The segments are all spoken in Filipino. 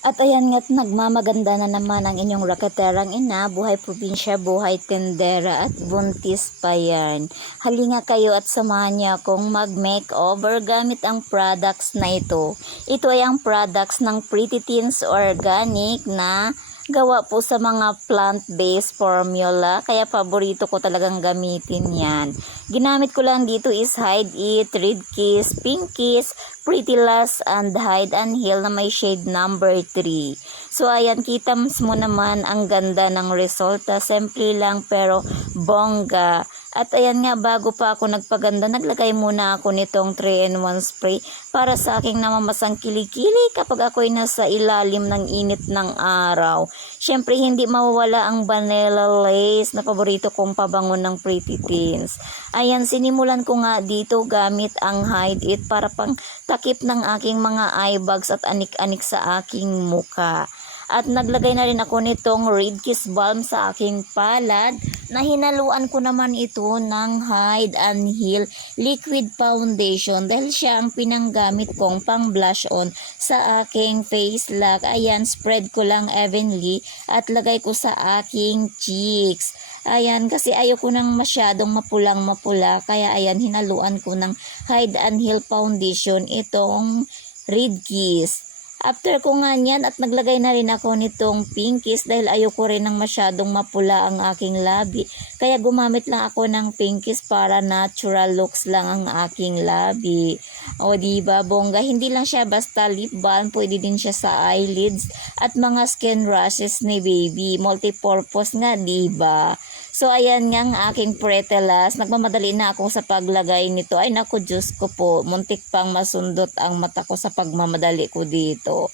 At ayan nga't nagmamaganda na naman ang inyong raketerang ina, buhay probinsya, buhay tendera at buntis pa yan. Halina kayo at samahan niyo akong mag-makeover gamit ang products na ito. Ito ay ang products ng Pretty Teens Organic na gawa po sa mga plant-based formula, kaya paborito ko talagang gamitin yan. Ginamit ko lang dito is Hide It, Red Kiss, Pink Kiss, Pretty Last, and Hide and Heal na may shade number 3. So ayan, kita mo naman ang ganda ng resulta. Simple lang pero bongga. At ayan nga, bago pa ako nagpaganda, naglagay muna ako nitong 3-in-1 spray para sa aking namamasang kilikili kapag ako'y nasa ilalim ng init ng araw. Syempre, hindi mawawala ang vanilla lace na paborito kong pabango ng Pretty Teens. Ayan, sinimulan ko nga dito gamit ang Hide It para pang takip ng aking mga eye bags at anik-anik sa aking muka. At naglagay na rin ako nitong Red Kiss Balm sa aking palad na hinaluan ko naman ito ng Hide and Heal Liquid Foundation dahil siya ang pinanggamit kong pang blush on sa aking face lock. Ayan, spread ko lang evenly at lagay ko sa aking cheeks. Ayan, kasi ayoko nang masyadong mapulang-mapula, kaya ayan, hinaluan ko ng Hide and Heal Foundation itong Red Kiss. After ko nga niyan at naglagay na rin ako nitong Pink Kiss dahil ayoko rin ng masyadong mapula ang aking labi. Kaya gumamit lang ako ng Pink Kiss para natural looks lang ang aking labi. O diba, bongga, hindi lang siya basta lip balm, pwede din siya sa eyelids at mga skin rashes ni baby. Multi-purpose nga, diba? So ayan nga ang aking pretelas, nagmamadali na ako sa paglagay nito. Ay naku, Diyos ko po, muntik pang masundot ang mata ko sa pagmamadali ko dito.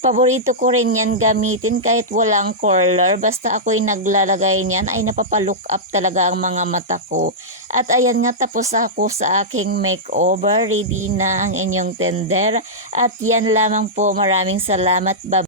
Paborito ko rin yan gamitin kahit walang curler, basta ako'y naglalagay niyan ay napapalook up talaga ang mga mata ko. At ayan nga, tapos ako sa aking makeover, ready na ang inyong tender. At yan lamang po, maraming salamat. Bye.